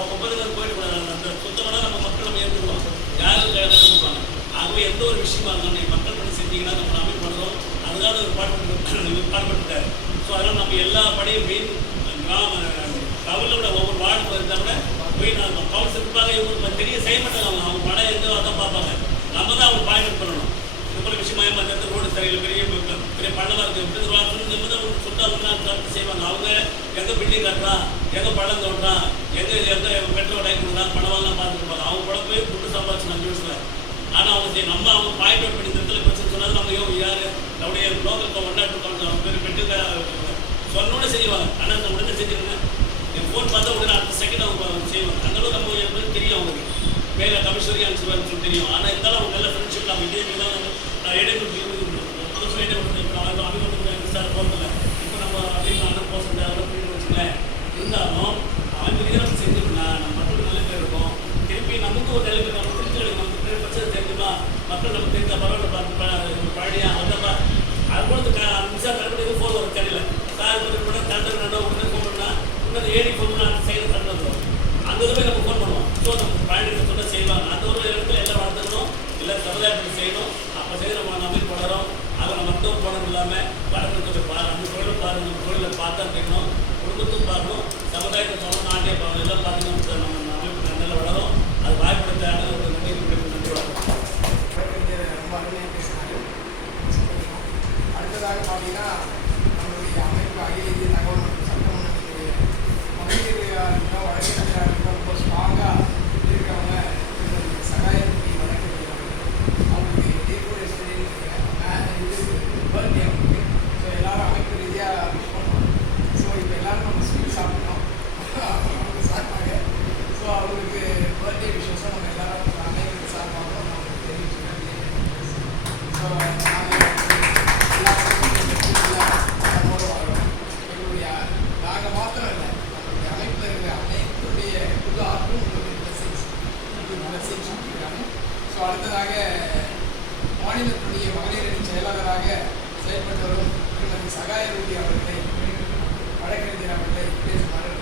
ஒப்பந்தங்கள் போயிடக்கூடாது. அந்த சுத்தமான நம்ம மக்கள் நம்ம ஏற்றுக்குவோம், யாரும் கொடுப்பாங்க. ஆகவே எந்த ஒரு விஷயமா இருந்தாலும் நீங்கள் மக்கள் பணி செஞ்சீங்கன்னா நம்ம அமைப்பு பண்ணுறோம். அதுக்காக ஒரு பாடுபட்டுட்டார். ஸோ அதனால் நம்ம எல்லா பணியும் மெயின் கிராம டவுனில் கூட ஒவ்வொரு வார்டு இருந்தால் கூட போய் நம்ம கவுன்சிலுக்காக இவங்க தெரிய செய்ய மாட்டாங்க. அவங்க படம் எங்கோ அதான் பார்ப்பாங்க. நம்ம தான் அவங்க பாயிண்ட் பண்ணணும். இது போல விஷயமா இந்த ரோடு சரியில் பெரிய பெரிய பள்ளமாக இருக்குது நம்ம தான் சுத்தம் செய்வாங்க. அவங்க எங்கே பில்டிங் கட்டுறான், எங்கே பள்ளம் தோன்றான், எங்கே மெட்ரோ டைம் கொடுக்குறான், பணமெல்லாம் பார்த்துருப்பாங்க. அவங்க கூட போய் புட்டு சம்பாதிச்சு 5 வருஷத்தில். ஆனால் அவங்க அவங்க பாயிண்ட் அவுட் பண்ணி இடத்துல பிரச்சனை சொன்னது நம்ம யார் நம்முடைய லோக்கல் 1 பேர் பெற்று சொன்னோட செய்வாங்க. ஆனால் அந்த உடனே செஞ்சுருங்க. என் ஃபோன் பார்த்தா உடனே அடுத்த செகண்ட் அவங்க செய்வாங்க. அந்தளவுக்கு நம்ம தெரியும் அவங்களுக்கு மேலே கமிஷனரி அனுப்பிச்சு தெரியும். ஆனால் இருந்தாலும் அவங்க நல்ல ஃப்ரெண்ட்ஷிப் நம்ம இதே தான் நான் இடைவெளி சார் போகிறதில்ல. இப்போ நம்ம அப்படின்னு அனுப்போசம் வச்சுக்கலேன். இருந்தாலும் அவங்க நம்ம செஞ்சுருக்கலாம். நம்ம மக்களுக்கு நல்ல பேர் இருக்கும். திருப்பி நமக்கு ஒரு நல்ல பேர் நம்ம திருச்சி நமக்கு பிரச்சனை தெரிஞ்சுமா மக்கள் நம்ம தெரிஞ்ச பரவாயில்ல பார்த்து பழனியா அதப்பா அது பொழுது மின்சார கடைபிடிக்க ஃபோன் வரும் தெரியல சார் கூட தண்டை ரெண்டோ உடனே ஃபோன் பண்ணால் இன்னும் ஏடி ஃபோன் பண்ணால் அந்த சைடில் தண்டை வந்துடும். அந்த போய் நம்ம ஃபோன் பண்ணுவோம். ஸோ நம்ம பழனிக்கு சொன்னால் செய்வாங்க. அந்த ஒரு இடத்துல எல்லாம் வளர்த்துக்கணும், இல்லை சமுதாயப்படி செய்யணும். அப்போ செய்து நம்ம நம்பி தொடரும். அதை நம்ம மருத்துவம் போனது இல்லாமல் வளர்க்குறது பாரு நம்ம தொழில் பாருங்க. நம்ம தொழிலை பார்த்தா தெரியணும், குடும்பத்தும் பார்க்கணும், சமுதாயத்தை சொல்லணும், நாட்டே பார்க்கணும். எல்லாம் பார்த்தீங்கன்னா நம்ம அமைப்பு நல்லா வளரும். அது வாய்ப்படுத்த ஒரு நன்றி வளரும். ரொம்ப அருமையாக பேசினாரு. அடுத்ததாக பார்த்தீங்கன்னா நம்மளுடைய அமைப்பு அகில இந்திய தகவல் மற்றும் சட்டமன்றத்துடைய மகளிர் வழக்கறிஞராக ரொம்ப ஸ்ட்ராங்காக இருக்கிறவங்க சகாயத்துக்கு வழக்கறிஞர் அவங்களுக்கு டீக்குடைய பர்த்டே அவங்களுக்கு. ஸோ எல்லோரும் அமைப்பு ரீதியாக விஷ் பண்ணோம். ஸோ இப்போ எல்லோரும் நம்ம ஸ்வீட் சாப்பிட்டோம், அவங்க சாப்பிட்டாங்க. ஸோ அவங்களுக்கு பர்த்டே விஷயத்தை நம்ம எல்லோரும் அமைப்பு சாப்பிட்டாங்க அவங்களுக்கு தெரிவிச்சுக்கிறேன். ஸோ நாங்கள் மாத்திரம் இல்லை, நம்மளுடைய அமைப்பில் இருக்கிற அனைத்துடைய புது ஆற்றும் உங்களுக்கு மெசேஜ் கொடுக்குறாங்க. ஸோ அடுத்ததாக மாநிலத்துடைய மகளிர் அணி செயலாளராக செயல்பட்டு வரும் திருமதி சகாய ரூபி அவர்களை வழக்கறிஞர் அவர்களை பேசுமாறு